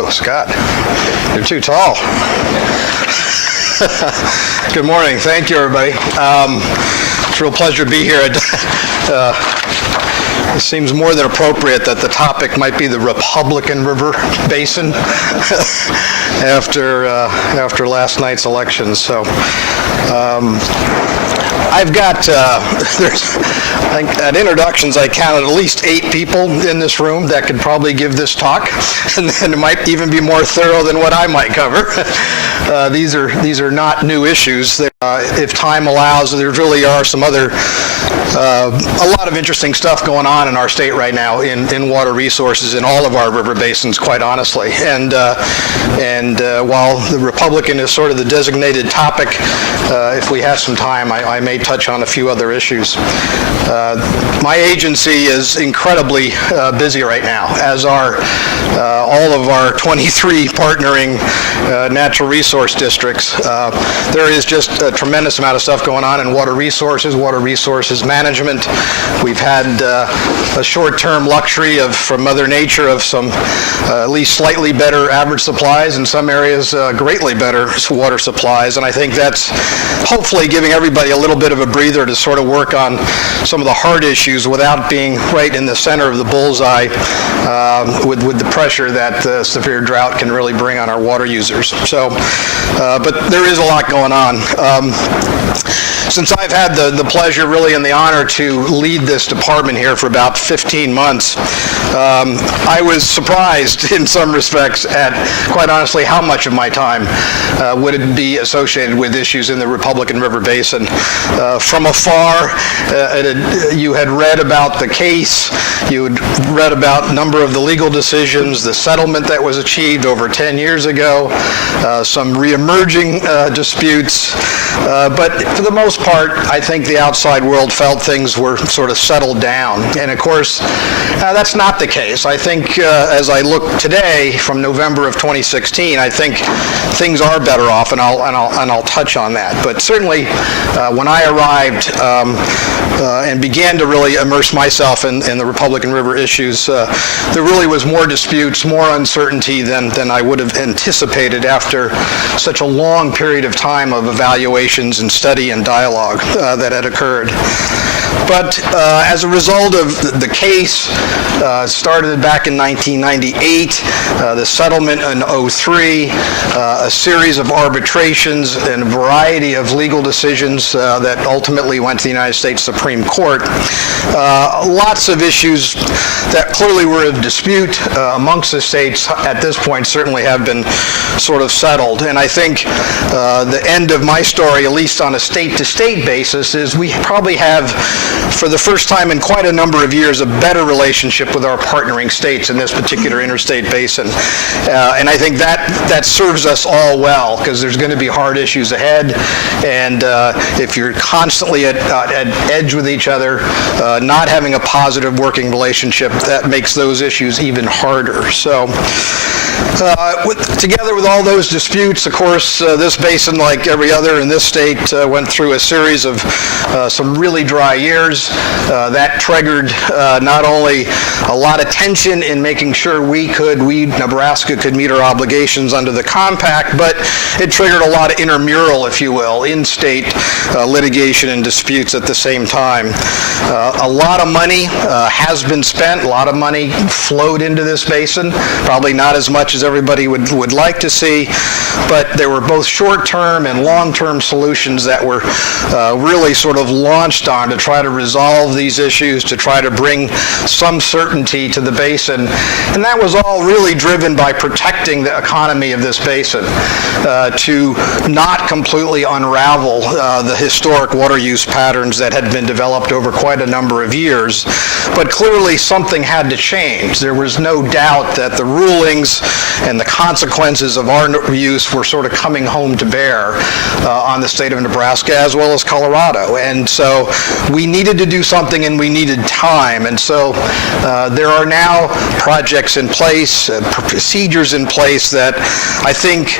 Whoa, Scott, you're too tall. Good morning. Thank you, everybody. It's a real pleasure to be here. It seems more than appropriate that the topic might be the Republican River Basin after last night's election. So I've got, I think at introductions I counted at least 8 people in this room that could probably give this talk, and then it might even be more thorough than what I might cover. These are not new issues. If time allows, there really are some other, a lot of interesting stuff going on in our state right now in water resources in all of our river basins, quite honestly. And while the Republican is sort of the designated topic, if we have some time, I may touch on a few other issues. My agency is incredibly busy right now, as are all of our 23 partnering natural resource districts. There is just a tremendous amount of stuff going on in water resources management. We've had a short-term luxury from Mother Nature of some at least slightly better average supplies, in some areas greatly better water supplies, and I think that's hopefully giving everybody a little bit of a breather to sort of work on some of the hard issues without being right in the center of the bullseye with the pressure that severe drought can really bring on our water users. So, but there is a lot going on. Since I've had the pleasure really and the honor to lead this department here for about 15 months, I was surprised in some respects at, quite honestly, how much of my time would it be associated with issues in the Republican River Basin. From afar, you had read about the case, you had read about a number of the legal decisions, the settlement that was achieved over 10 years ago, some re-emerging disputes, but for the most part, I think the outside world felt things were sort of settled down. And of course, that's not the case. I think as I look today from November of 2016, I think things are better off, and I'll touch on that. But certainly, when I arrived and began to really immerse myself in the Republican River issues, there really was more disputes, more uncertainty than I would have anticipated after such a long period of time of evaluations and study and dialogue that had occurred. But as a result of the case, started back in 1998, the settlement in 2003, a series of arbitrations and a variety of legal decisions that ultimately went to the United States Supreme Court. Lots of issues that clearly were of dispute amongst the states at this point certainly have been sort of settled. And I think the end of my story, at least on a state-to-state basis, is we probably have, for the first time in quite a number of years, a better relationship with our partnering states in this particular interstate basin. And I think that serves us all well, because there's going to be hard issues ahead, and if you're constantly at edge with each other, not having a positive working relationship, that makes those issues even harder. So together with all those disputes, of course, this basin, like every other in this state, went through a series of some really dry years. That triggered not only a lot of tension in making sure Nebraska could meet our obligations under the compact, but it triggered a lot of intramural, if you will, in-state litigation and disputes at the same time. A lot of money has been spent, a lot of money flowed into this basin, probably not as much as everybody would like to see, but there were both short-term and long-term solutions that were really sort of launched on to try to resolve these issues, to try to bring some certainty to the basin. And that was all really driven by protecting the economy of this basin, to not completely unravel the historic water use patterns that had been developed over quite a number of years. But clearly something had to change. There was no doubt that the rulings and the consequences of our use were sort of coming home to bear on the state of Nebraska as well as Colorado. And so we needed to do something, and we needed time. And so there are now projects in place, procedures in place that I think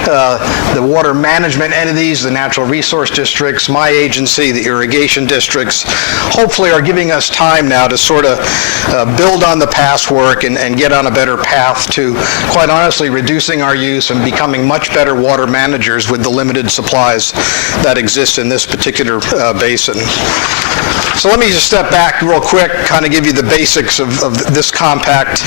the water management entities, the natural resource districts, my agency, the irrigation districts, hopefully are giving us time now to sort of build on the past work and get on a better path to, quite honestly, honestly reducing our use and becoming much better water managers with the limited supplies that exist in this particular basin. So let me just step back real quick, kind of give you the basics of this compact,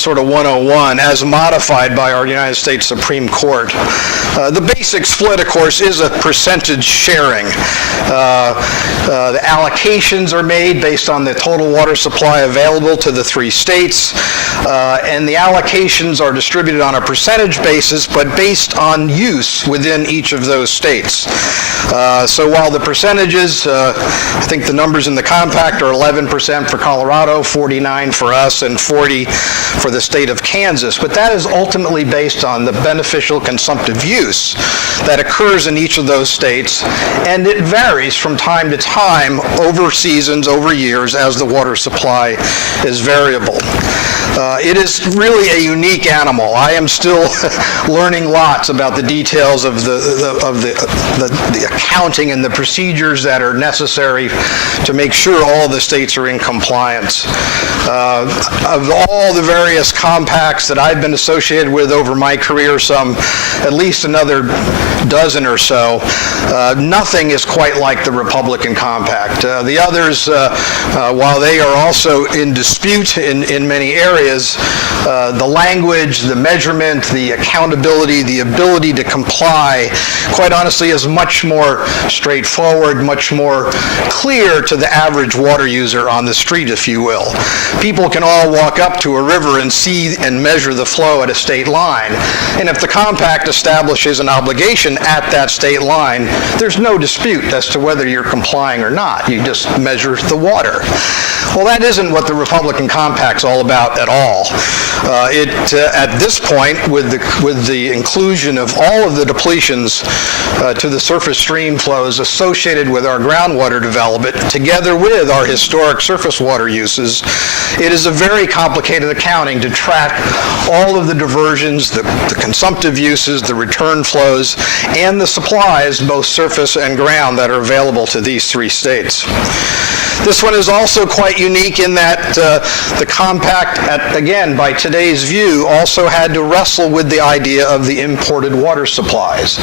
sort of 101, as modified by our United States Supreme Court. The basic split, of course, is a percentage sharing. The allocations are made based on the total water supply available to the 3 states, and the allocations are distributed on a percentage basis, but based on use within each of those states. So while the percentages, I think the numbers in the compact are 11% for Colorado, 49 for us, and 40 for the state of Kansas. But that is ultimately based on the beneficial consumptive use that occurs in each of those states, and it varies from time to time over seasons, over years, as the water supply is variable. It is really a unique animal. I am still learning lots about the details of the accounting and the procedures that are necessary to make sure all the states are in compliance. Of all the various compacts that I've been associated with over my career, at least another dozen or so, nothing is quite like the Republican Compact. The others, while they are also in dispute in many areas, the language, the measurement, the accountability, the ability to comply, quite honestly, is much more straightforward, much more clear to the average water user on the street, if you will. People can all walk up to a river and see and measure the flow at a state line. And if the compact establishes an obligation at that state line, there's no dispute as to whether you're complying or not. You just measure the water. Well, that isn't what the Republican Compact's all about at all. At this point, with the inclusion of all of the depletions to the surface stream flows associated with our groundwater development, together with our historic surface water uses, it is a very complicated accounting to track all of the diversions, the consumptive uses, the return flows, and the supplies, both surface and ground, that are available to these 3 states. This one is also quite unique in that the compact, again, by today's view, also had to wrestle with the idea of the imported water supplies.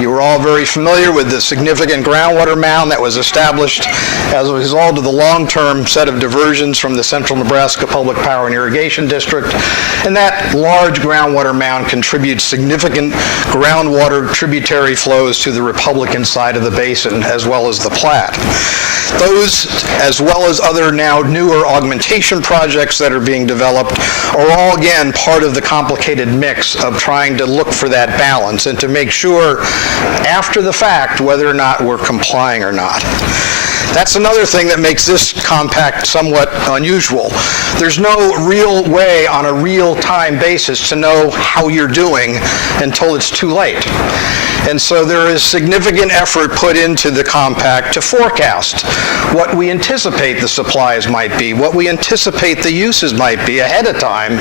You were all very familiar with the significant groundwater mound that was established as a result of the long-term set of diversions from the Central Nebraska Public Power and Irrigation District. And that large groundwater mound contributes significant groundwater tributary flows to the Republican side of the basin, as well as the Platte. Those, as well as other now newer augmentation projects that are being developed, are all, again, part of the complicated mix of trying to look for that balance and to make sure, after the fact, whether or not we're complying or not. That's another thing that makes this compact somewhat unusual. There's no real way on a real-time basis to know how you're doing until it's too late. And so there is significant effort put into the compact to forecast what we anticipate the supplies might be, what we anticipate the uses might be ahead of time,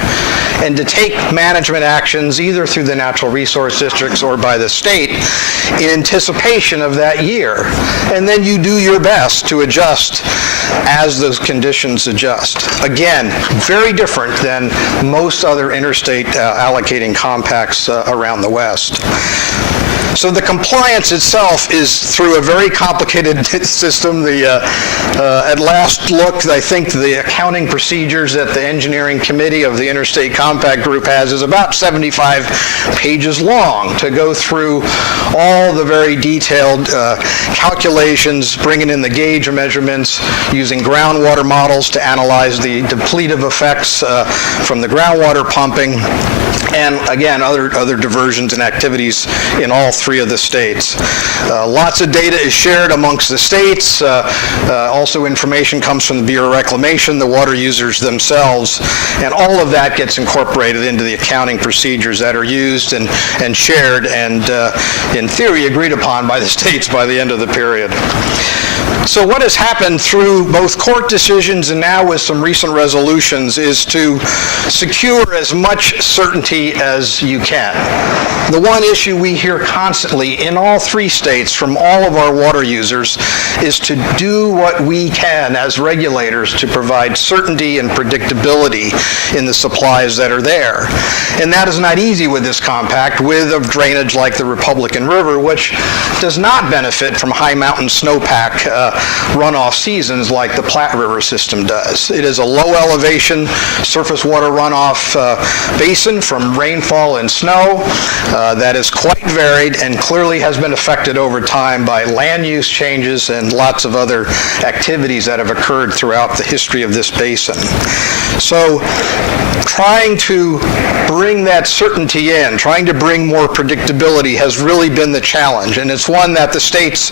and to take management actions either through the natural resource districts or by the state in anticipation of that year. And then you do your best to adjust as those conditions adjust. Again, very different than most other interstate allocating compacts around the West. So the compliance itself is through a very complicated system. At last look, I think the accounting procedures that the engineering committee of the Interstate Compact Group has is about 75 pages long to go through all the very detailed calculations, bringing in the gauge measurements, using groundwater models to analyze the depletive effects from the groundwater pumping, and again, other diversions and activities in all 3 of the states. Lots of data is shared amongst the states. Also, information comes from the Bureau of Reclamation, the water users themselves, and all of that gets incorporated into the accounting procedures that are used and shared and, in theory, agreed upon by the states by the end of the period. So what has happened through both court decisions and now with some recent resolutions is to secure as much certainty certainty as you can. The one issue we hear constantly in all 3 states from all of our water users is to do what we can as regulators to provide certainty and predictability in the supplies that are there. And that is not easy with this compact, with a drainage like the Republican River, which does not benefit from high mountain snowpack runoff seasons like the Platte River system does. It is a low elevation surface water runoff basin from rainfall and snow that is quite varied and clearly has been affected over time by land use changes and lots of other activities that have occurred throughout the history of this basin. So trying to bring that certainty in, trying to bring more predictability has really been the challenge, and it's one that the states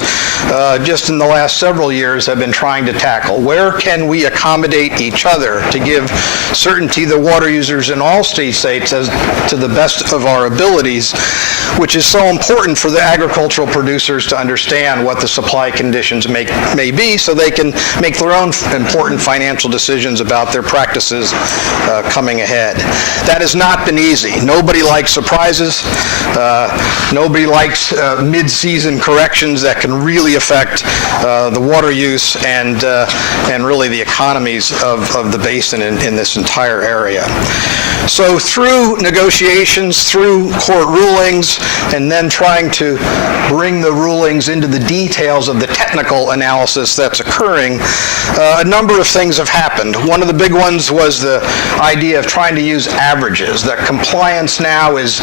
just in the last several years have been trying to tackle. Where can we accommodate each other to give certainty to water users in all states as to the best of our abilities, which is so important for the agricultural producers to understand what the supply conditions may be so they can make their own important financial decisions about their practices coming ahead. That has not been easy. Nobody likes surprises. Nobody likes mid-season corrections that can really affect the water use and really the economies of the basin in this entire area. So through negotiations, through court rulings, and then trying to bring the rulings into the details of the technical analysis that's occurring, a number of things have happened. One of the big ones was the idea of trying to use averages, that compliance now is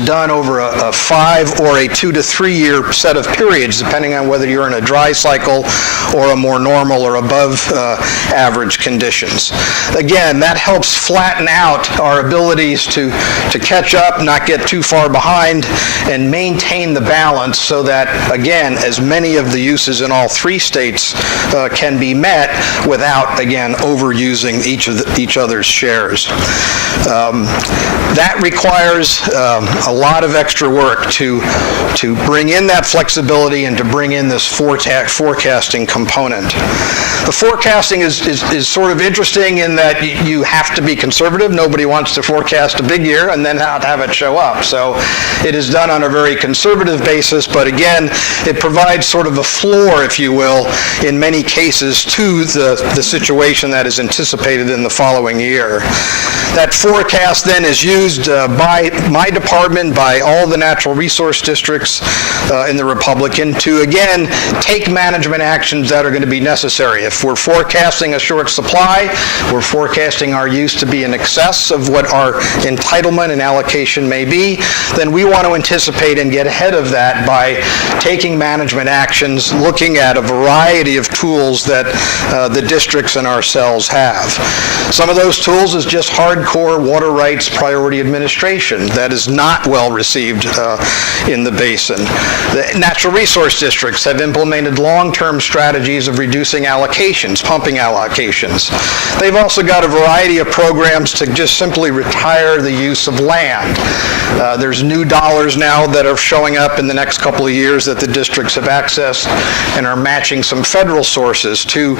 done over a 5 or a 2 to 3 year set of periods, depending on whether you're in a dry cycle or a more normal or above average conditions. Again, that helps flatten out our abilities to catch up, not get too far behind, and maintain the balance so that, again, as many of the uses in all 3 states can be met without, again, overusing each other's shares. That requires a lot of extra work to bring in that flexibility and to bring in this forecasting component. The forecasting is sort of interesting in that you have to be conservative. Nobody wants to forecast a big year and then not have it show up. So it is done on a very conservative basis, but again, it provides sort of a floor, if you will, in many cases to the situation that is anticipated in the following year. That forecast then is used by my department, by all the natural resource districts in the Republican to, again, take management actions that are going to be necessary. If we're forecasting a short supply, we're forecasting our use to be in excess of what our entitlement and allocation may be, then we want to anticipate and get ahead of that by taking management actions, looking at a variety of tools that the districts and ourselves have. Some of those tools is just hardcore water rights priority administration that is not well received in the basin. The natural resource districts have implemented long-term strategies of reducing allocations, pumping allocations. They've also got a variety of programs to just simply retire the use of land. There's new dollars now that are showing up in the next couple of years that the districts have accessed and are matching some federal sources to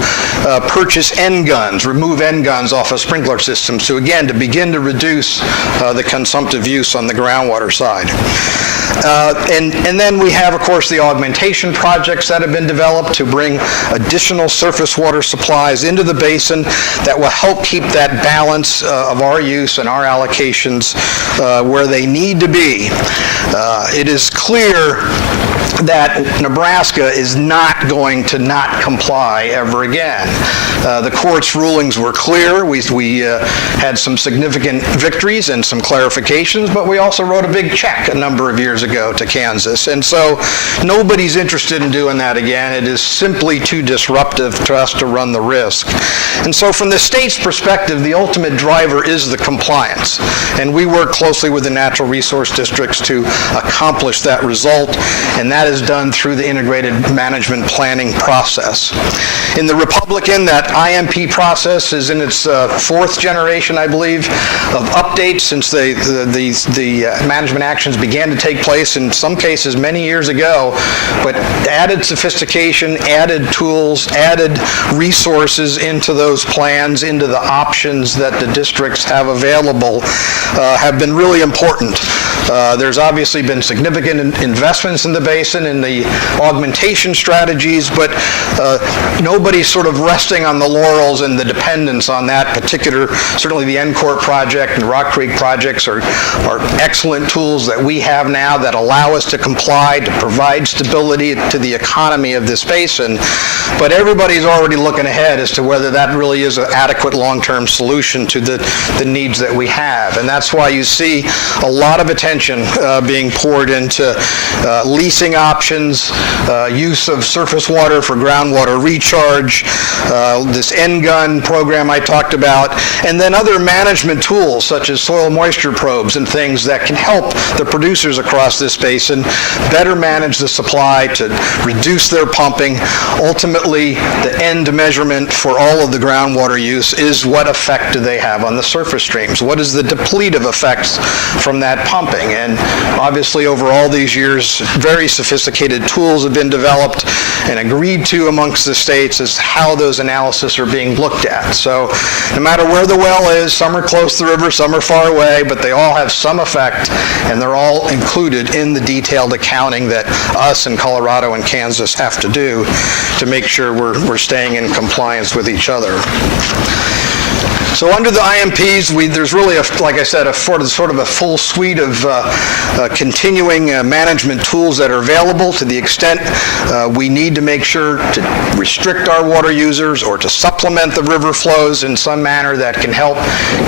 purchase end guns, remove end guns off of sprinkler systems to begin to reduce the consumptive use on the groundwater side. And then we have, of course, the augmentation projects that have been developed to bring additional surface water supplies into the basin that will help keep that balance of our use and our allocations where they need to be. It is clear that Nebraska is not going to not comply ever again. The court's rulings were clear. We had some significant victories and some clarifications, but we also wrote a big check a number of years ago to Kansas. And so nobody's interested in doing that again. It is simply too disruptive to us to run the risk. And so from the state's perspective, the ultimate driver is the compliance. And we work closely with the natural resource districts to accomplish that result. And that is done through the integrated management planning process. In the Republican, that IMP process is in its fourth generation, I believe, of updates since the management actions began to take place, in some cases many years ago, but added sophistication, added tools, added resources into those plans, into the options that the districts have available, have been really important. There's obviously been significant investments in the basin, in the augmentation strategies, but nobody's sort of resting on the laurels and the dependence on that particular, certainly the NCORP project and Rock Creek projects are excellent tools that we have now that allow us to comply, to provide stability to the economy of this basin, but everybody's already looking ahead as to whether that really is an adequate long-term solution to the needs that we have. And that's why you see a lot of attention being poured into leasing options, use of surface water for groundwater recharge, this N-Gun program I talked about, and then other management tools such as soil moisture probes and things that can help the producers across this basin better manage the supply to reduce their pumping. Ultimately, the end measurement for all of the groundwater use is what effect do they have on the surface streams? What is the depletive effects from that pumping? And obviously over all these years, very sophisticated tools have been developed and agreed to amongst the states as how those analyses are being looked at. So no matter where the well is, some are close to the river, some are far away, but they all have some effect, and they're all included in the detailed accounting that us in Colorado and Kansas have to do to make sure we're staying in compliance with each other. So under the IMPs, there's really, like I said, sort of a full suite of continuing management tools that are available to the extent we need to make sure to restrict our water users or to supplement the river flows in some manner that can help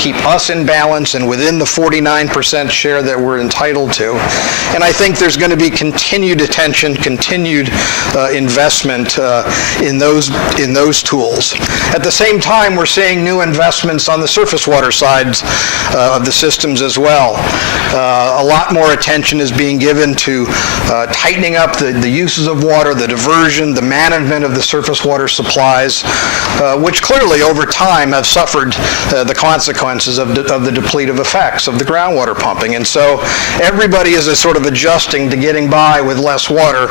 keep us in balance and within the 49% share that we're entitled to. And I think there's going to be continued attention, continued investment in those tools. At the same time, we're seeing new investments on the surface water sides of the systems as well. A lot more attention is being given to tightening up the uses of water, the diversion, the management of the surface water supplies, which clearly over time have suffered the consequences of the depletive effects of the groundwater pumping. And so everybody is sort of adjusting to getting by with less water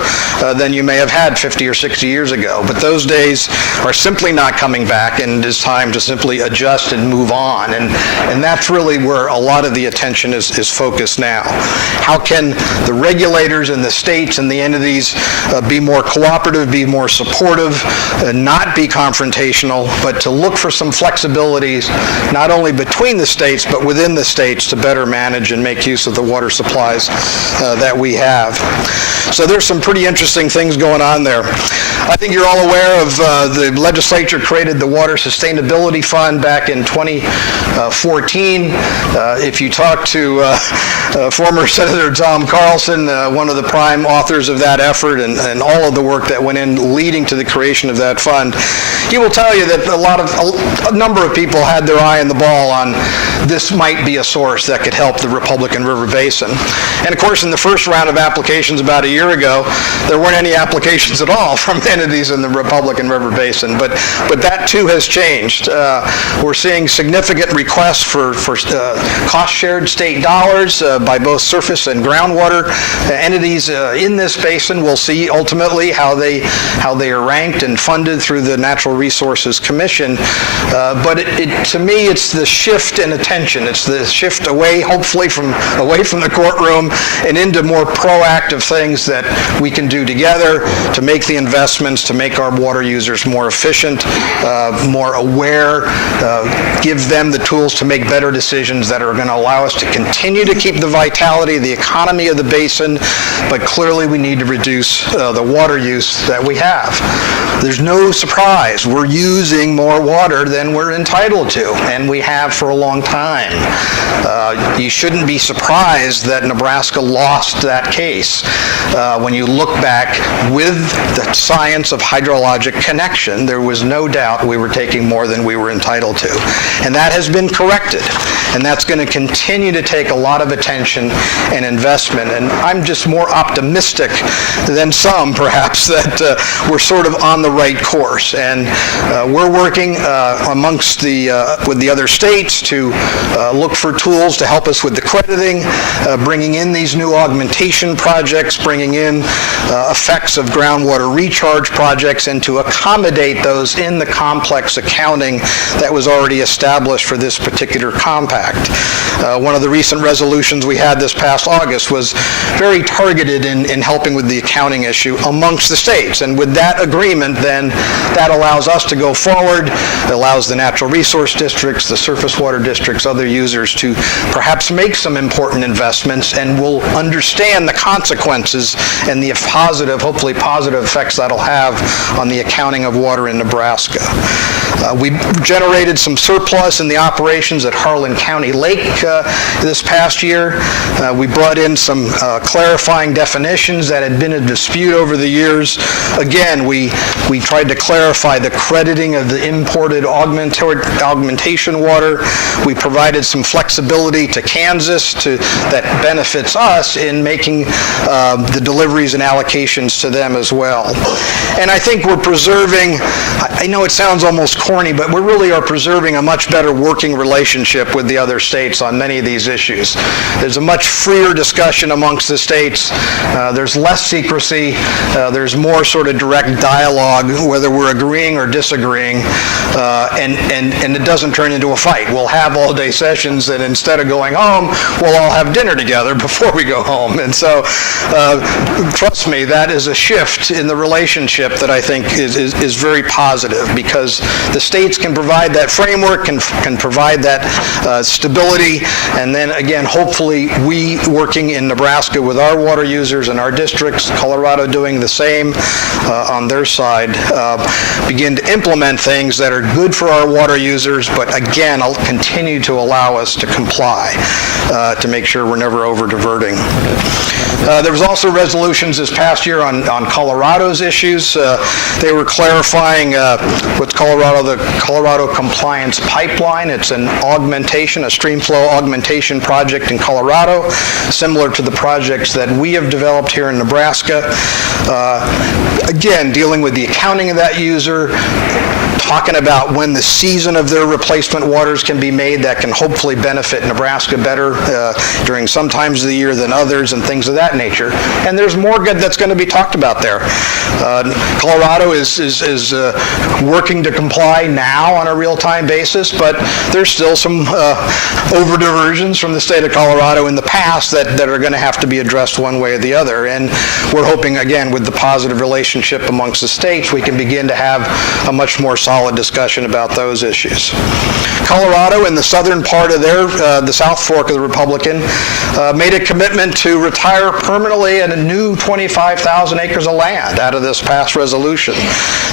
than you may have had 50 or 60 years ago. But those days are simply not coming back, and it's time to simply adjust and move on. And that's really where a lot of the attention is focused now. How can the regulators and the states and the entities be more cooperative, be more supportive, not be confrontational, but to look for some flexibilities, not only between the states, but within the states to better manage and make use of the water supplies that we have. So there's some pretty interesting things going on there. I think you're all aware of the legislature created the Water Sustainability Fund back in 2014. If you talk to former Senator Tom Carlson, one of the prime authors of that effort and all of the work that went in leading to the creation of that fund, he will tell you that a number of people had their eye on the ball on this might be a source that could help the Republican River Basin. And of course, in the first round of applications about a year ago, there weren't any applications at all from entities in the Republican River Basin, but that too has changed. We're seeing significant requests for cost-shared state dollars by both surface and groundwater entities in this basin. We'll see ultimately how they are ranked and funded through the Natural Resources Commission. But to me, it's the shift in attention. It's the shift away, hopefully, away from the courtroom and into more proactive things that we can do together to make the investments, to make our water users more efficient, more aware, give them the tools to make better decisions that are going to allow us to continue to keep the vitality of the economy of the basin, but clearly we need to reduce the water use that we have. There's no surprise. We're using more water than we're entitled to, and we have for a long time. You shouldn't be surprised that Nebraska lost that case. When you look back with the science of hydrologic connection, there was no doubt we were taking more than we were entitled to. And that has been corrected. And that's going to continue to take a lot of attention and investment. And I'm just more optimistic than some, perhaps, that we're sort of on the right course. And we're working amongst with the other states to look for tools to help us with the crediting, bringing in these new augmentation projects, bringing in effects of groundwater recharge projects, and to accommodate those in the complex accounting that was already established for this particular compact. One of the recent resolutions we had this past August was very targeted in helping with the accounting issue amongst the states. And with that agreement, then that allows us to go forward. It allows the natural resource districts, the surface water districts, other users to perhaps make some important investments, and will understand the consequences and the positive, hopefully positive effects that'll have on the accounting of water in Nebraska. We generated some surplus in the operations at Harlan County Lake this past year. We brought in some clarifying definitions that had been a dispute over the years. Again, we tried to clarify the crediting of the imported augmentation water. We provided some flexibility to Kansas that benefits us in making the deliveries and allocations to them as well. And I think we're preserving, I know it sounds almost corny, but we really are preserving a much better working relationship with the other states on many of these issues. There's a much freer discussion amongst the states. There's less secrecy. There's more sort of direct dialogue, whether we're agreeing or disagreeing, and it doesn't turn into a fight. We'll have all-day sessions, and instead of going home, we'll all have dinner together before we go home. And so, trust me, that is a shift in the relationship that I think is very positive, because the states can provide that framework, can provide that stability, and then again, hopefully, we working in Nebraska with our water users and our districts, Colorado doing the same on their side, begin to implement things that are good for our water users, but again, I'll continue to allow us to comply to make sure we're never over-diverting. There was also resolutions this past year on Colorado's issues. They were clarifying what's the Colorado Compliance Pipeline. It's an augmentation, a stream flow augmentation project in Colorado, similar to the projects that we have developed here in Nebraska. Again, dealing with the accounting of that user, talking about when the season of their replacement waters can be made that can hopefully benefit Nebraska better during some times of the year than others, and things of that nature. And there's more good that's going to be talked about there. Colorado is working to comply now on a real-time basis, but there's still some over-diversions from the state of Colorado in the past that are going to have to be addressed one way or the other. And we're hoping, again, with the positive relationship amongst the states, we can begin to have a much more solid discussion about those issues. Colorado, in the southern part of the South Fork of the Republican, made a commitment to retire permanently a new 25,000 acres of land out of this past resolution.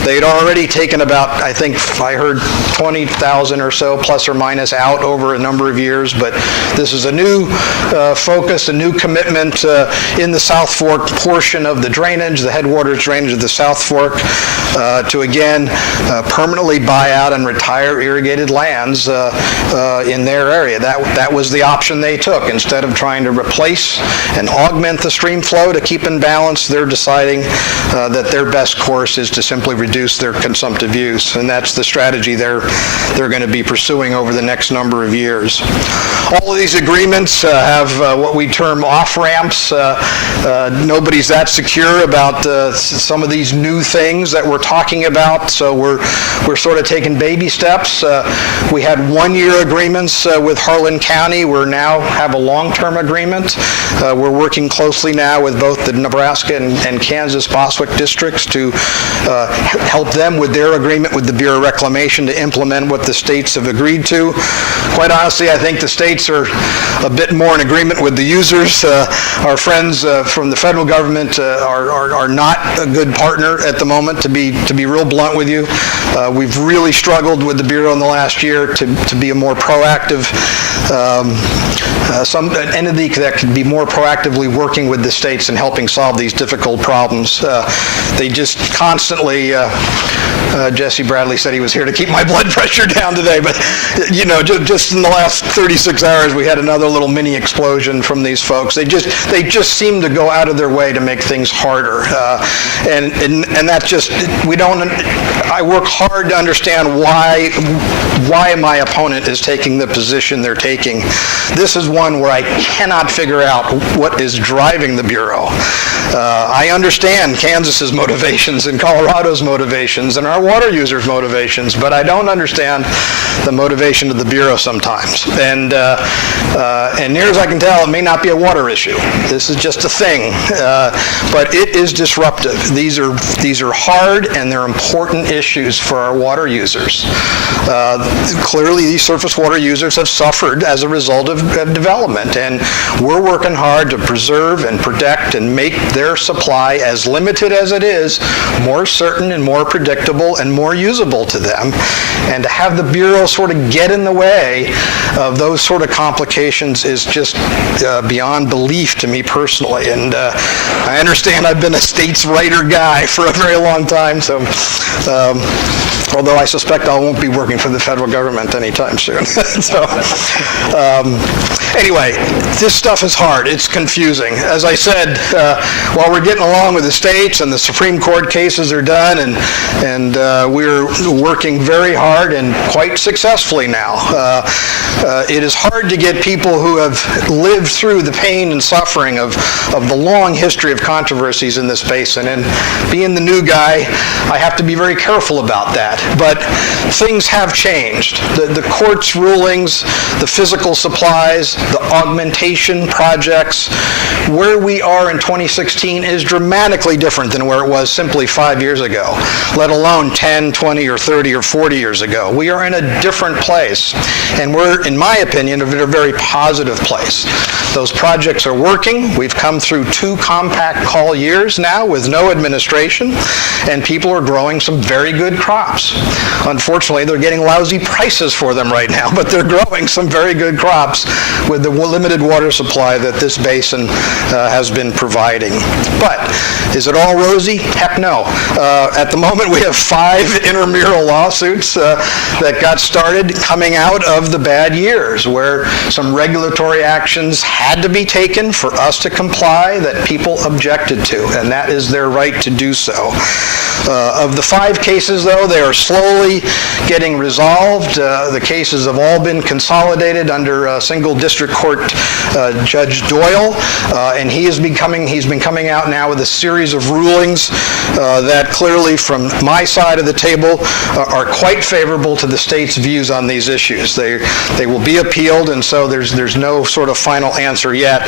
They'd already taken about, I think I heard 20,000 or so, plus or minus, out over a number of years, but this is a new focus, a new commitment in the South Fork portion of the drainage, the headwaters drainage of the South Fork, to again permanently buy out and retire irrigated lands in their area. That was the option they took. Instead of trying to replace and augment the stream flow to keep in balance, they're deciding that their best course is to simply reduce their consumptive use, and that's the strategy they're going to be pursuing over the next number of years. All of these agreements have what we term off-ramps. Nobody's that secure about some of these new things that we're talking about, so we're sort of taking baby steps. We had one-year agreements with Harlan County. We now have a long-term agreement. We're working closely now with both the Nebraska and Kansas Boswick districts to help them with their agreement with the Bureau of Reclamation to implement what the states have agreed to. Quite honestly, I think the states are a bit more in agreement with the users. Our friends from the federal government are not a good partner at the moment, to be real blunt with you. We've really struggled with the Bureau in the last year to be a more proactive an entity that could be more proactively working with the states and helping solve these difficult problems. They just constantly, Jesse Bradley said he was here to keep my blood pressure down today, but just in the last 36 hours we had another little mini explosion from these folks. They just seem to go out of their way to make things harder, and that's just, I work hard to understand why my opponent is taking the position they're taking. This is one where I cannot figure out what is driving the Bureau. I understand Kansas's motivations and Colorado's motivations and our water users' motivations, but I don't understand the motivation of the Bureau sometimes. And near as I can tell, it may not be a water issue. This is just a thing, but it is disruptive. These are hard and they're important issues for our water users. Clearly, these surface water users have suffered as a result of development, and we're working hard to preserve and protect and make their supply, as limited as it is, more certain and more predictable and more usable to them. And to have the Bureau sort of get in the way of those sort of complications is just beyond belief to me personally. And I understand I've been a states writer guy for a very long time, so although I suspect I won't be working for the federal government anytime soon. So anyway, this stuff is hard. It's confusing. As I said, while we're getting along with the states and the Supreme Court cases are done, and we're working very hard and quite successfully now, it is hard to get people who have lived through the pain and suffering of the long history of controversies in this basin. And being the new guy, I have to be very careful about that. But things have changed. The court's rulings, the physical supplies, the augmentation projects, where we are in 2016 is dramatically different than where it was simply 5 years ago, let alone 10, 20, or 30, or 40 years ago. We are in a different place, and we're, in my opinion, in a very positive place. Those projects are working. We've come through 2 compact call years now with no administration, and people are growing some very good crops. Unfortunately, they're getting lousy prices for them right now, but they're growing some very good crops with the limited water supply that this basin has been providing. But is it all rosy? Heck no. At the moment, we have 5 intramural lawsuits that got started coming out of the bad years, where some regulatory actions had to be taken for us to comply that people objected to, and that is their right to do so. Of the 5 cases, though, they are slowly getting resolved. The cases have all been consolidated under a single district court Judge Doyle, and he's been coming out now with a series of rulings that clearly, from my side of the table, are quite favorable to the state's views on these issues. They will be appealed, and so there's no sort of final answer yet.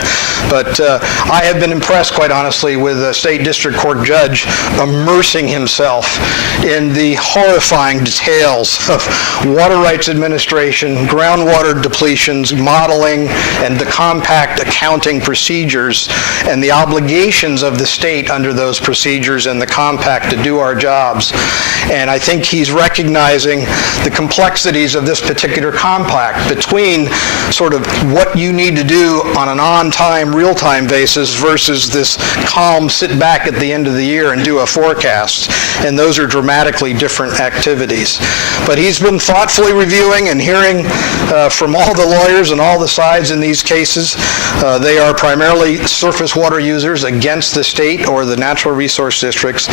But I have been impressed, quite honestly, with a state district court judge immersing himself in the horrifying details of water rights administration, groundwater depletions, modeling, and the compact accounting procedures, and the obligations of the state under those procedures and the compact to do our jobs. And I think he's recognizing the complexities of this particular compact between sort of what you need to do on an on-time, real-time basis versus this calm sit back at the end of the year and do a forecast. And those are dramatically different activities. But he's been thoughtfully reviewing and hearing from all the lawyers and all the sides in these cases. They are primarily surface water users against the state or the natural resource districts.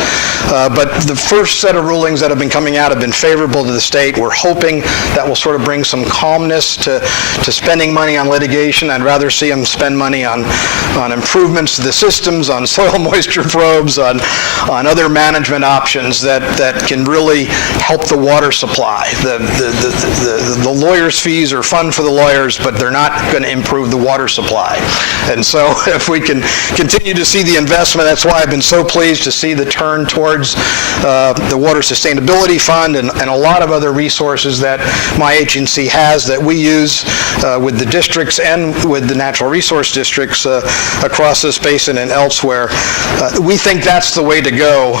But the first set of rulings that have been coming out have been favorable to the state. We're hoping that will sort of bring some calmness to spending money on litigation. I'd rather see them spend money on improvements to the systems, on soil moisture probes, on other management options that can really help the water supply. The lawyers' fees are fun for the lawyers, but they're not going to improve the water supply. And so if we can continue to see the investment, that's why I've been so pleased to see the turn towards the Water Sustainability Fund and a lot of other resources that my agency has that we use with the districts and with the natural resource districts across this basin and elsewhere. We think that's the way to go.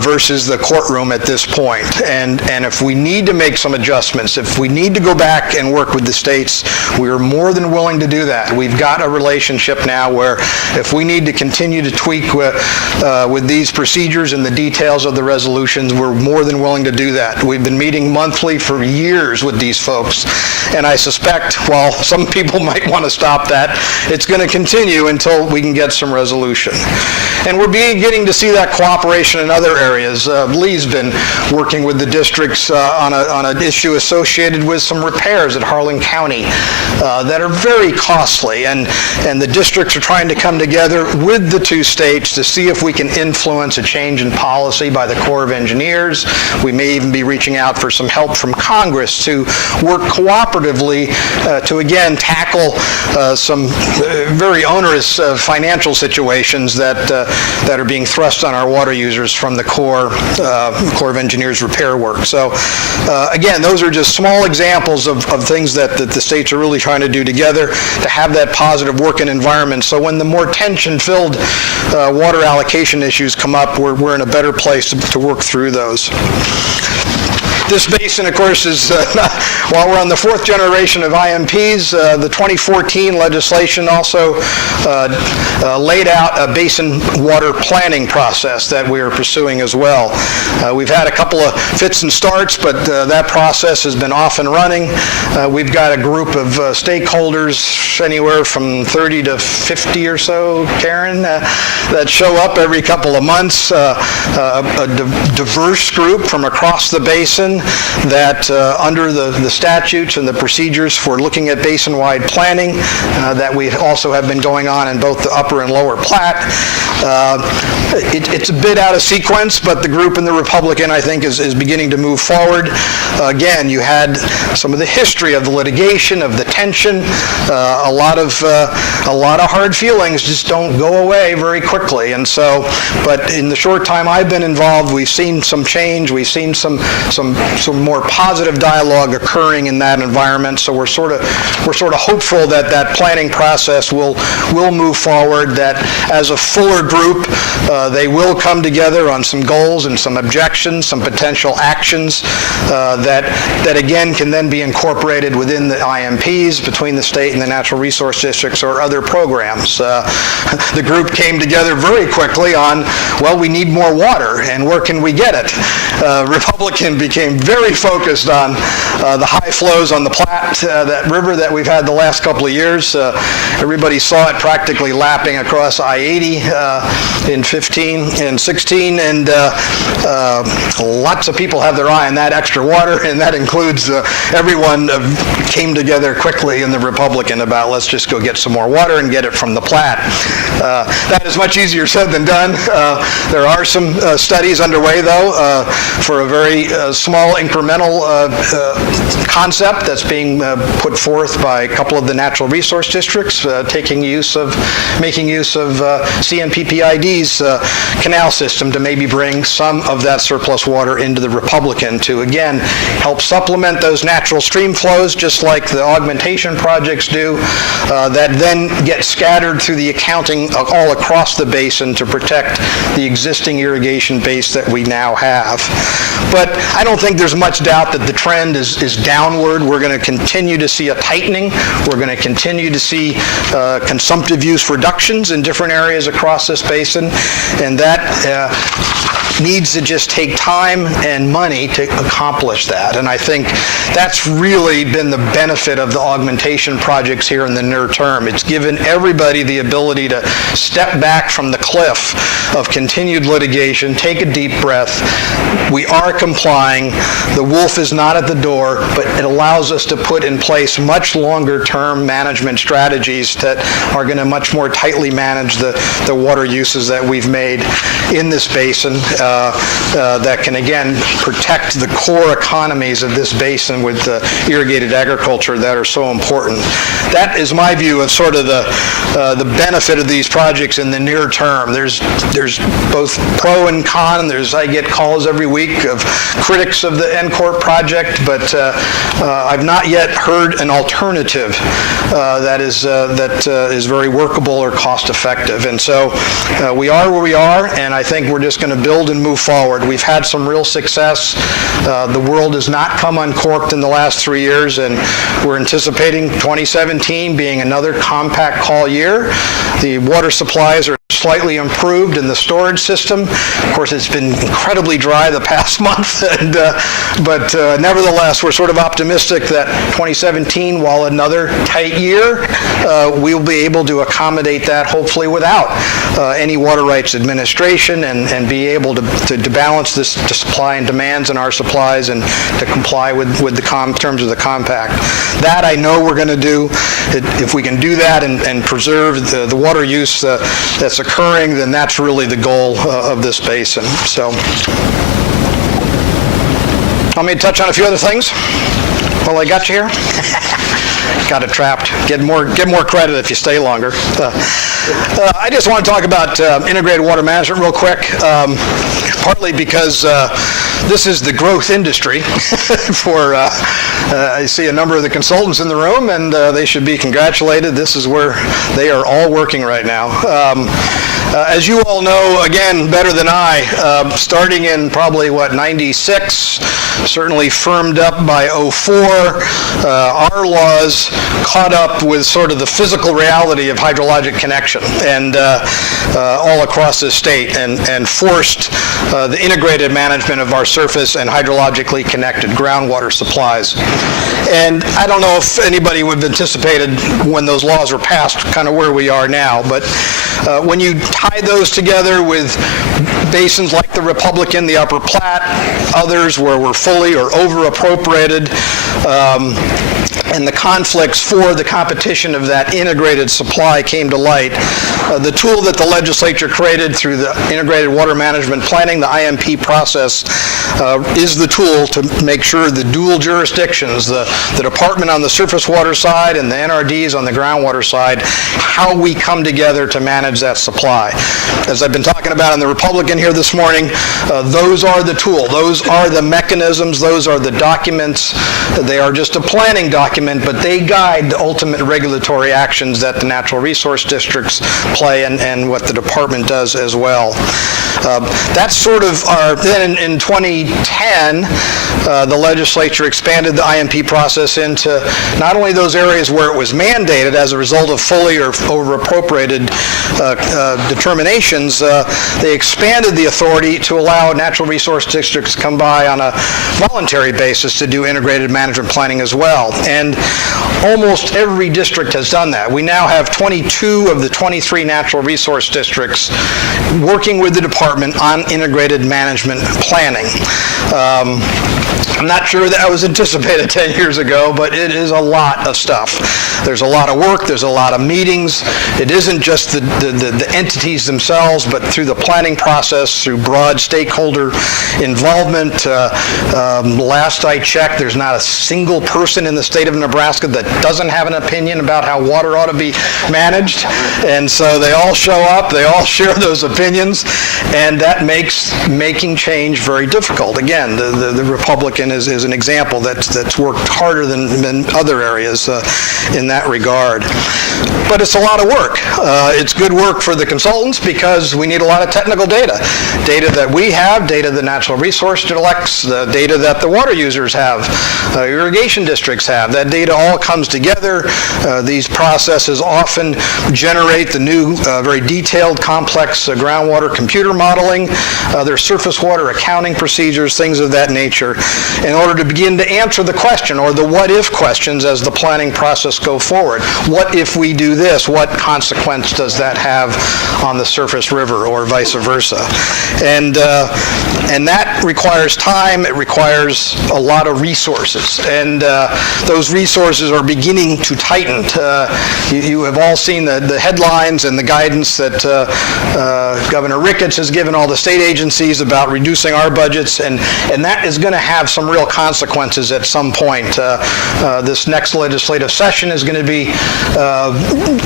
versus the courtroom at this point. And if we need to make some adjustments, if we need to go back and work with the states, we are more than willing to do that. We've got a relationship now where if we need to continue to tweak with these procedures and the details of the resolutions, we're more than willing to do that. We've been meeting monthly for years with these folks, and I suspect while some people might want to stop that, it's going to continue until we can get some resolution. And we're beginning to see that cooperation in other areas. Lee's been working with the districts on an issue associated with some repairs at Harlan County that are very costly, and the districts are trying to come together with the two states to see if we can influence a change in policy by the Corps of Engineers. We may even be reaching out for some help from Congress to work cooperatively to again tackle some very onerous financial situations that are being thrust on our water users from the Corps of Engineers repair work. So again, those are just small examples of things that the states are really trying to do together to have that positive working environment. So when the more tension-filled water allocation issues come up, we're in a better place to work through those. This basin, of course, is, while we're on the fourth generation of IMPs, the 2014 legislation also laid out a basin water planning process that we are pursuing as well. We've had a couple of fits and starts, but that process has been off and running. We've got a group of stakeholders, anywhere from 30 to 50 or so, Karen, that show up every couple of months, a diverse group from across the basin that under the statutes and the procedures for looking at basin-wide planning that we also have been going on in both the Upper and Lower Platte. It's a bit out of sequence, but the group in the Republican, I think, is beginning to move forward. Again, you had some of the history of the litigation, of the tension. A lot of hard feelings just don't go away very quickly. And so, but in the short time I've been involved, we've seen some change. We've seen some more positive dialogue occurring in that environment. So we're sort of hopeful that that planning process will move forward. That as a fuller group, they will come together on some goals and some objections, some potential actions that again can then be incorporated within the IMPs between the state and the natural resource districts or other programs. The group came together very quickly on, well, we need more water, and where can we get it? Republican became very focused on the high flows on the Platte, that river that we've had the last couple of years. Everybody saw it practically lapping across I-80 in 15 and 16, and lots of people have their eye on that extra water, and that includes everyone came together quickly in the Republican about let's just go get some more water and get it from the Platte. That is much easier said than done. There are some studies underway, though, for a very small incremental concept that's being put forth by a couple of the natural resource districts, making use of CMPPID's canal system to maybe bring some of that surplus water into the Republican to, again, help supplement those natural stream flows, just like the augmentation projects do, that then get scattered through the accounting all across the basin to protect the existing irrigation base that we now have. But I don't think there's much doubt that the trend is downward. We're going to continue to see a tightening. We're going to continue to see consumptive use reductions in different areas across this basin, and that needs to just take time and money to accomplish that. And I think that's really been the benefit of the augmentation projects here in the near term. It's given everybody the ability to step back from the cliff of continued litigation, take a deep breath. We are complying. The wolf is not at the door, but it allows us to put in place much longer term management strategies that are going to much more tightly manage the water uses that we've made in this basin that can, again, protect the core economies of this basin with irrigated agriculture that are so important. That is my view of sort of the benefit of these projects in the near term. There's both pro and con. I get calls every week of critics of the NCORP project, but I've not yet heard an alternative that is very workable or cost effective. And so we are where we are, and I think we're just going to build and and move forward. We've had some real success. The world has not come uncorked in the last 3 years, and we're anticipating 2017 being another compact call year. The water supplies are slightly improved in the storage system. Of course, it's been incredibly dry the past month, but nevertheless, we're sort of optimistic that 2017, while another tight year, we'll be able to accommodate that, hopefully without any water rights administration, and be able to balance this to supply and demands in our supplies and to comply with the terms of the compact. That I know we're going to do. If we can do that and preserve the water use that's occurring, then that's really the goal of this basin. So, let me touch on a few other things while I got you here. Got it trapped. Get more credit if you stay longer. I just want to talk about integrated water management real quick, partly because this is the growth industry for, I see a number of the consultants in the room, and they should be congratulated. This is where they are all working right now. As you all know, again, better than I, starting in probably, 96, certainly firmed up by 04, our laws caught up with sort of the physical reality of hydrologic connection and all across the state, and forced the integrated management of our surface and hydrologically connected groundwater supplies. And I don't know if anybody would have anticipated when those laws were passed kind of where we are now, but when you tie those together with basins like the Republican, the Upper Platte, others where we're fully or over-appropriated, and the conflicts for the competition of that integrated supply came to light, the tool that the legislature created through the Integrated Water Management Planning, the IMP process, is the tool to make sure the dual jurisdictions, the department on the surface water side and the NRDs on the groundwater side, how we come together to manage that supply. As I've been talking about in the Republican here this morning, those are the tool, those are the mechanisms, those are the documents. They are just a planning document, but they guide the ultimate regulatory actions that the natural resource districts play and what the department does as well. That's sort of our, then in 2010, the legislature expanded the IMP process into not only those areas where it was mandated as a result of fully or over-appropriated determinations, they expanded the authority to allow natural resource districts to come by on a voluntary basis to do integrated management planning as well. And almost every district has done that. We now have 22 of the 23 natural resource districts working with the department on integrated management planning. I'm not sure that was anticipated 10 years ago, but it is a lot of stuff. There's a lot of work, there's a lot of meetings. It isn't just the entities themselves, but through the planning process, through broad stakeholder involvement. Last I checked, there's not a single person in the state of Nebraska that doesn't have an opinion about how water ought to be managed. And so they all show up, they all share those opinions, and that makes making change very difficult. Again, the Republican is an example that's worked harder than other areas in that regard. But it's a lot of work. It's good work for the consultants because we need a lot of technical data. Data that we have, data the natural resource collects, the data that the water users have, irrigation districts have. That data all comes together. These processes often generate the new, very detailed, complex groundwater computer modeling. There's surface water accounting procedures, things of that nature, in order to begin to answer the question, or the what-if questions as the planning process go forward. What if we do this? What consequence does that have on the surface river, or vice versa? And that requires time. It requires a lot of resources, and those resources are beginning to tighten. You have all seen the headlines and the guidance that Governor Ricketts has given all the state agencies about reducing our budgets, and that is going to have some real consequences at some point. This next legislative session is going to be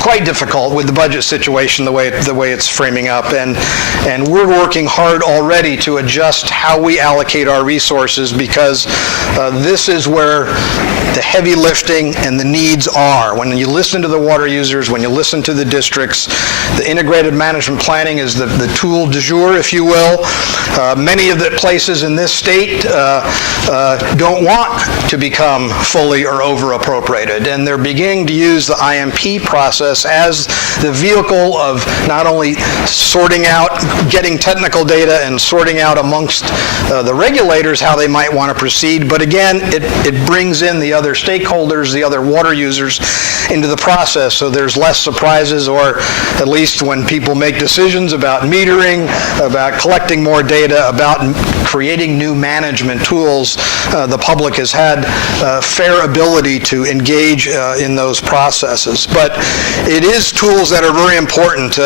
quite difficult with the budget situation the way it's framing up, and we're working hard already to adjust how we allocate our resources, because this is where the heavy lifting and the needs are. When you listen to the water users, when you listen to the districts, the integrated management planning is the tool du jour, if you will. Many of the places in this state don't want to become fully or over-appropriated, and they're beginning to use the IMP process as the vehicle of not only sorting out, getting technical data and sorting out amongst the regulators how they might want to proceed, but again, it brings in the other stakeholders, the other water users into the process, so there's less surprises, or at least when people make decisions about metering, about collecting more data, about creating new management tools, the public has had fair ability to engage in those processes. But it is tools that are very important.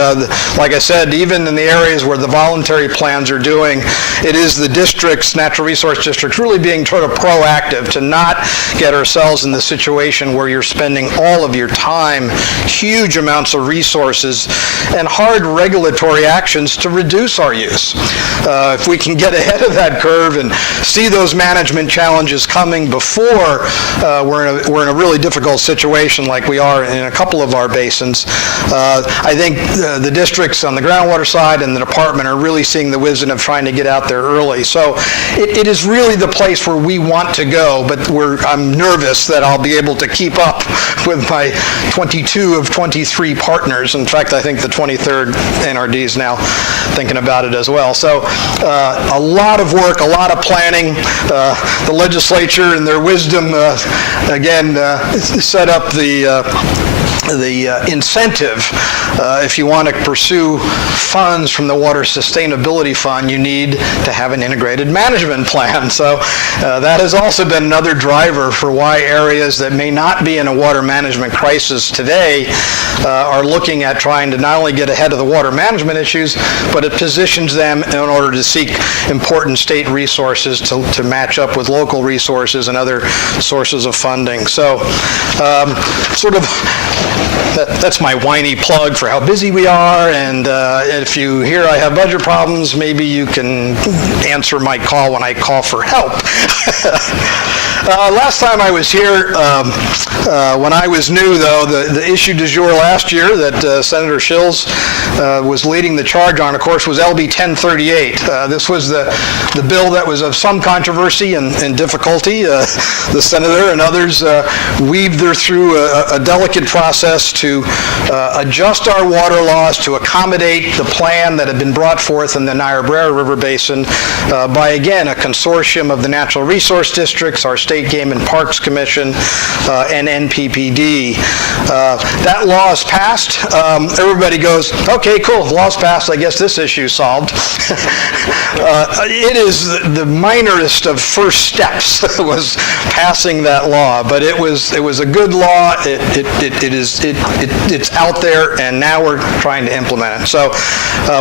Like I said, even in the areas where the voluntary plans are doing, it is the districts, natural resource districts, really being sort of proactive to not get ourselves in the situation where you're spending all of your time, huge amounts of resources, and hard regulatory actions to reduce our use. If we can get ahead of that curve and see those management challenges coming before we're in a really difficult situation like we are in a couple of our basins, I think the districts on the groundwater side and the department are really seeing the wisdom of trying to get out there early. So it is really the place where we want to go, but I'm nervous that I'll be able to keep up with my 22 of 23 partners. In fact, I think the 23rd NRD is now thinking about it as well. So a lot of work, a lot of planning. The legislature and their wisdom, again, set up the incentive. If you want to pursue funds from the Water Sustainability Fund, you need to have an integrated management plan. So that has also been another driver for why areas that may not be in a water management crisis today are looking at trying to not only get ahead of the water management issues, but it positions them in order to seek important state resources to match up with local resources and other sources of funding. So that's my whiny plug for how busy we are, and if you hear I have budget problems, maybe you can answer my call when I call for help. Last time I was here, when I was new, though, the issue du jour last year that Senator Schills was leading the charge on, of course, was LB 1038. This was the bill that was of some controversy and difficulty. The senator and others weaved through a delicate process to adjust our water laws to accommodate the plan that had been brought forth in the Niobrara River Basin by, again, a consortium of the natural resource districts, our State Game and Parks Commission, and NPPD. That law is passed. Everybody goes, okay, cool, the law's passed, I guess this issue's solved. It is the minorest of first steps was passing that law, but it was a good law. It's out there, and now we're trying to implement it. So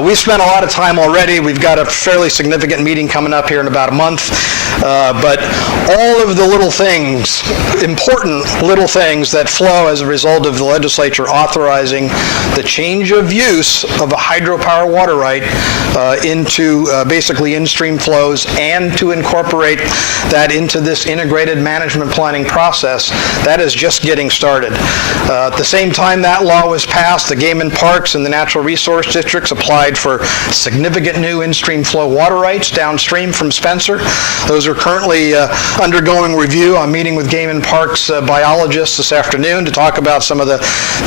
we've spent a lot of time already. We've got a fairly significant meeting coming up here in about a month, but all of the little things, important little things that flow as a result of the legislature authorizing the change of use of a hydropower water right into basically in-stream flows, and to incorporate that into this integrated management planning process, that is just getting started. At the same time that law was passed, the Game and Parks and the Natural Resource Districts applied for significant new in-stream flow water rights downstream from Spencer. Those are currently undergoing review. I'm meeting with Game and Parks biologists this afternoon to talk about some of the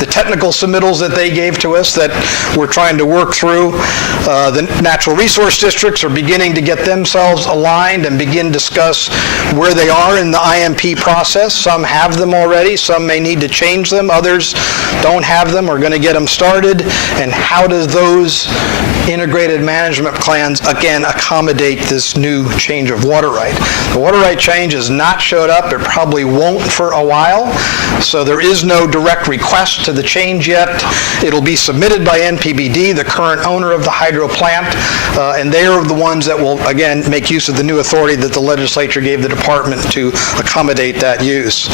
technical submittals that they gave to us that we're trying to work through. The Natural Resource Districts are beginning to get themselves aligned and begin to discuss where they are in the IMP process. Some have them already, some may need to change them, others don't have them, are going to get them started, and how does those integrated management plans, again, accommodate this new change of water right. The water right change has not showed up. It probably won't for a while, so there is no direct request to the change yet. It'll be submitted by NPPD, the current owner of the hydro plant, and they are the ones that will, again, make use of the new authority that the legislature gave the department to accommodate that use.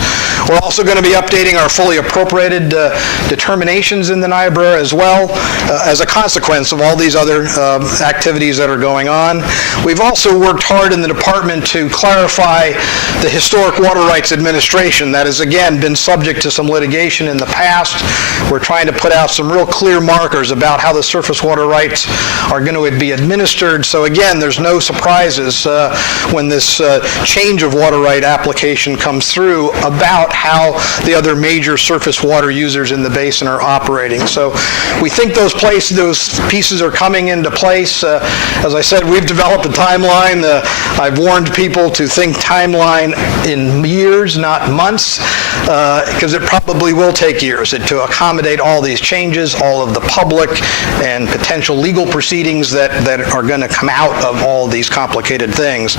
We're also going to be updating our fully appropriated determinations in the Niobrara as well, as a consequence of all these other other activities that are going on. We've also worked hard in the department to clarify the Historic Water Rights Administration. That has, again, been subject to some litigation in the past. We're trying to put out some real clear markers about how the surface water rights are going to be administered. So again, there's no surprises when this change of water right application comes through about how the other major surface water users in the basin are operating. So we think those pieces are coming into place. As I said, we've developed a timeline. I've warned people to think timeline in years, not months, because it probably will take years to accommodate all these changes, all of the public and potential legal proceedings that are going to come out of all these complicated things.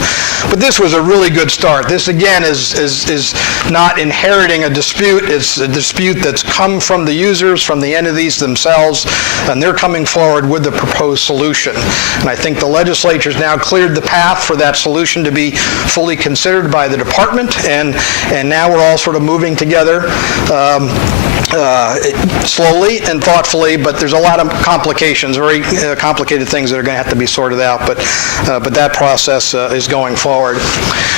But this was a really good start. This, again, is not inheriting a dispute. It's a dispute that's come from the users, from the entities themselves, and they're coming forward with the proposed solution. And I think the legislature's now cleared the path for that solution to be fully considered by the department, and now we're all sort of moving together slowly and thoughtfully, but there's a lot of complications, very complicated things that are going to have to be sorted out, but that process is going forward.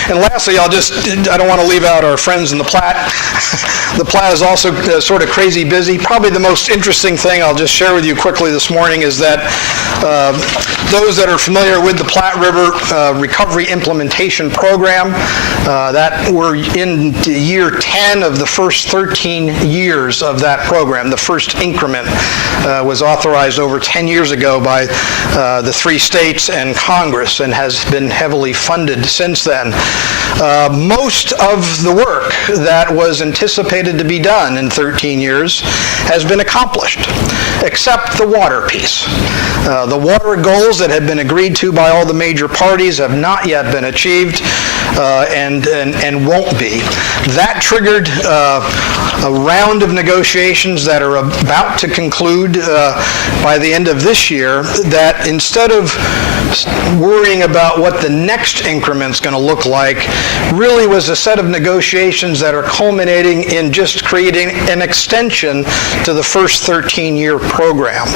And lastly, I don't want to leave out our friends in the Platte. The Platte is also sort of crazy busy. Probably the most interesting thing I'll just share with you quickly this morning is that those that are familiar with the Platte River Recovery Implementation Program, that we're in year 10 of the first 13 years of that program. The first increment was authorized over 10 years ago by the 3 states and Congress and has been heavily funded since then. Most of the work that was anticipated to be done in 13 years has been accomplished, except the water piece. The water goals that had been agreed to by all the major parties have not yet been achieved and won't be. That triggered a round of negotiations that are about to conclude by the end of this year, that instead of worrying about what the next increment's going to look like, really was a set of negotiations that are culminating in just creating an extension to the first 13-year program.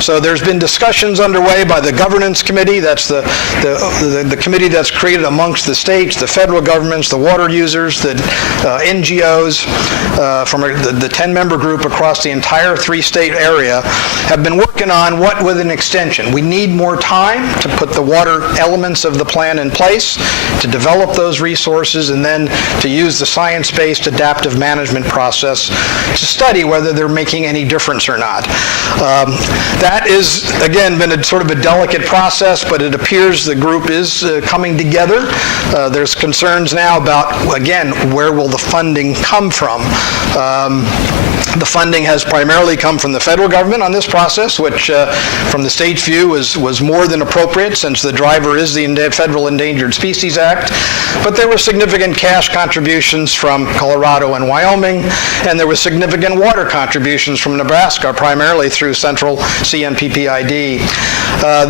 So there's been discussions underway by the governance committee. That's the committee that's created amongst the states, the federal governments, the water users, the NGOs from the 10-member group across the entire 3-state area have been working on what with an extension. We need more time to put the water elements of the plan in place, to develop those resources, and then to use the science-based adaptive management process to study whether they're making any difference or not. That is, again, been sort of a delicate process, but it appears the group is coming together. There's concerns now about, again, where will the funding come from? The funding has primarily come from the federal government on this process, which from the state's view was more than appropriate, since the driver is the Federal Endangered Species Act. But there were significant cash contributions from Colorado and Wyoming, and there were significant water contributions from Nebraska, primarily through Central CNPPID.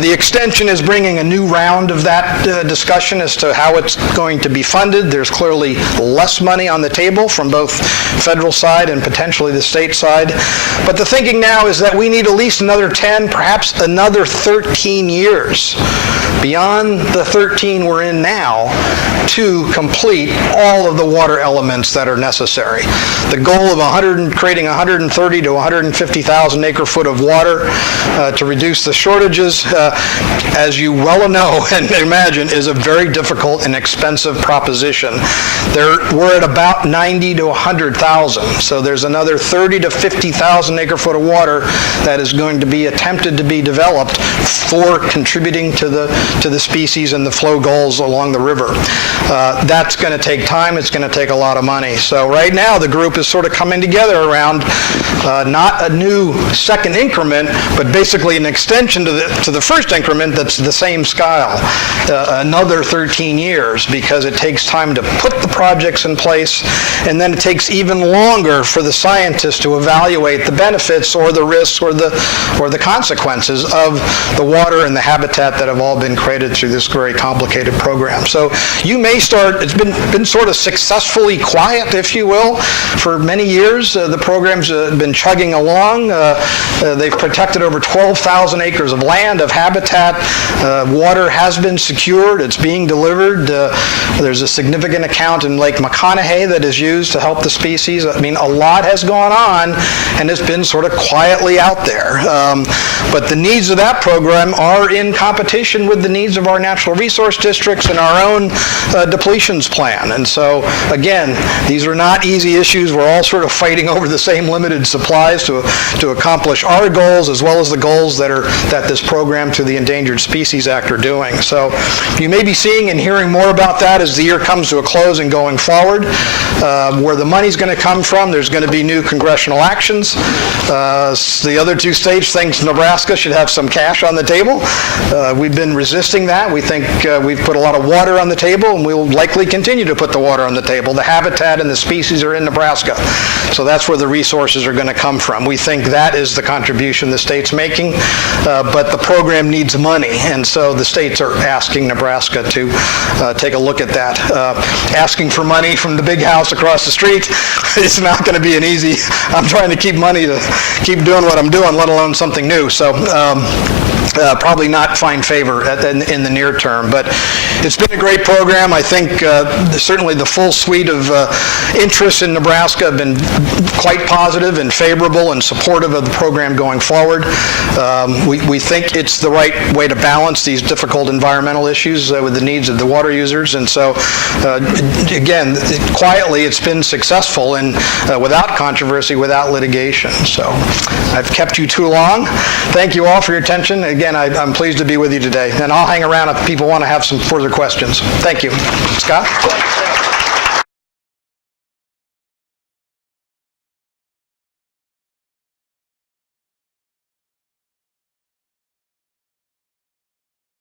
The extension is bringing a new round of that discussion as to how it's going to be funded. There's clearly less money on the table from both federal side and potentially the state side. But the thinking now is that we need at least another 10, perhaps another 13 years beyond the 13 we're in now to complete all of the water elements that are necessary. The goal of creating 130 to 150,000 acre-foot of water to reduce the shortages, as you well know and imagine, is a very difficult and expensive proposition. We're at about 90 to 100,000, so there's another 30 to 50,000 acre-foot of water that is going to be attempted to be developed for contributing to the species and the flow goals along the river. That's going to take time. It's going to take a lot of money. So right now the group is sort of coming together around not a new second increment, but basically an extension to the first increment that's the same scale, another 13 years, because it takes time to put the projects in place, and then it takes even longer for the scientists to evaluate the benefits or the risks or the consequences of the water and the habitat that have all been created through this very complicated program. So you may start, it's been sort of successfully quiet, if you will, for many years. The program's been chugging along. They've protected over 12,000 acres of land, of habitat. Water has been secured. It's being delivered. There's a significant account in Lake McConaughey that is used to help the species. I mean, a lot has gone on, and it's been sort of quietly out there. But the needs of that program are in competition with the needs of our natural resource districts and our own depletions plan. And so, again, these are not easy issues. We're all sort of fighting over the same limited supplies to accomplish our goals, as well as the goals that this program through the Endangered Species Act are doing. So you may be seeing and hearing more about that as the year comes to a close and going forward. Where the money's going to come from, there's going to be new congressional actions. The other two states think Nebraska should have some cash on the table. We've been resisting that. We think we've put a lot of water on the table, and we'll likely continue to put the water on the table. The habitat and the species are in Nebraska. So that's where the resources are going to come from. We think that is the contribution the state's making, but the program needs money, and so the states are asking Nebraska to take a look at that. Asking for money from the big house across the street is not going to be an easy, I'm trying to keep money to keep doing what I'm doing, let alone something new. So probably not find favor in the near term. But it's been a great program. I think certainly the full suite of interests in Nebraska have been quite positive and favorable and supportive of the program going forward. We think it's the right way to balance these difficult environmental issues with the needs of the water users. And so, again, quietly, it's been successful and without controversy, without litigation. So I've kept you too long. Thank you all for your attention. Again, I'm pleased to be with you today. And I'll hang around if people want to have some further questions. Thank you. Scott?